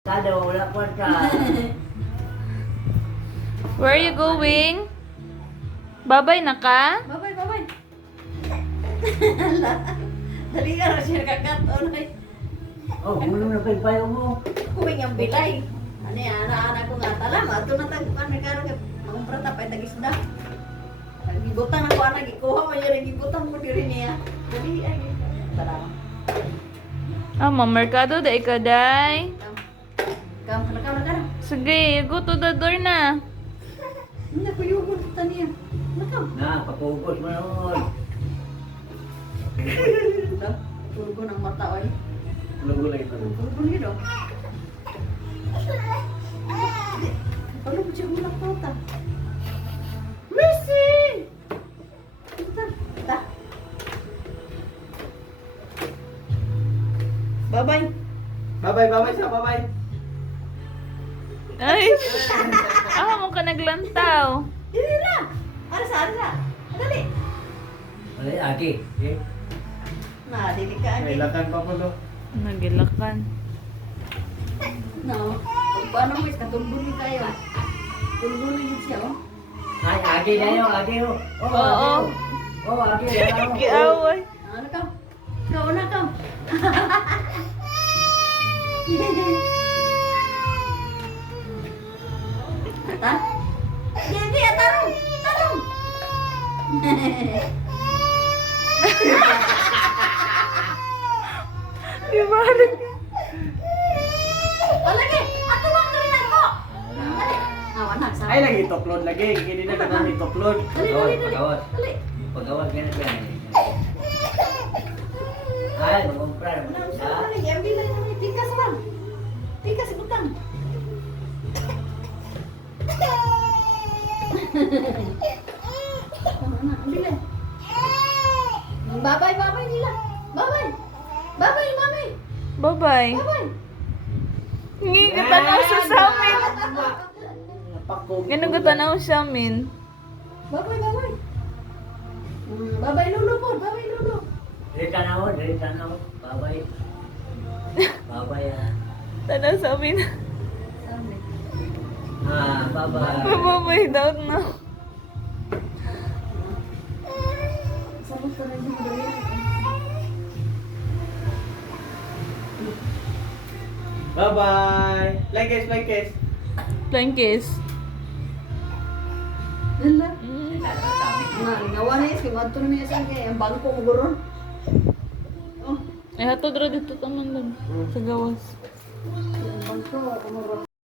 Kada wala pa ka. Where are you going? Babay na ka? Babay, babay. Dali ka na siya kakaton. Oh, gulo na pa yung payo mo. Kuwing ang bilay. Ano yan, anak ko nga talam. Ato na tagpuan, may karo ka. Ang prata pa tagisda. Gibutan ako anak, ikuha mo yun. Gibutan mo diri niya. Dali, ay. Tara. Mamerkado da ikaday. Kam, nakam. Sige, go to the door na. Hindi ko yung punta niya. Nakam. Na, papugos mo naman. Turgo ng mata, oy. Lugo lang ito. Turgo niya daw. Ano ba siya mulak pata? Missy! Ta. Bye-bye. Bye-bye sa bye-bye. Ay! Mo ka naglantaw. Dili na. Arsa. Dali. Alay, aki. Eh? Na, dili ka May ani. lakan pa po, lo. Nagilakan. No. Paano mo katulbuli kayo? Tulbuli yun siya, oh. Ay, aki na yun, aki yun. Oh, Oo. aki yun. Oh, aki yun. Giaway. Ano ka? Ikaw na ka. Ta? Hindi, tarong! Tarong! Di balik. O, lagi! Ato bang narinan ko? Dali! Anak, sa Ay, lagi toklod lagi. Hindi na kami toklod. Dali! Pagawat. Dali! Pagawat ganit ba yan? Ay, magumpra. Dali! Yang bilang namin. Tikas bang? Tikas butang. Bilang. Bye-bye nila. Bye-bye, mami. Bye-bye. Bye-bye. Ngi ka tanaw sa amin. Napakog. Ganun ka tanaw sa amin. Bye-bye. Bye-bye, Lulu po. Bye-bye, Lulu. Dari tanaw. Babay. Babay ah. Tanaw sa amin. Sabi. Ah, babay. Bye-bye daw na. Sabot ka rin yung dali. Bye-bye. Like guys. Flying kiss. Lala. Mm. Ngawa na yun. Kaya na niya sa akin. Ang bangko mo guron. Oh. Ay, hatod ra dito taman lang. Sa gawas. Ang bangko. Kumuro.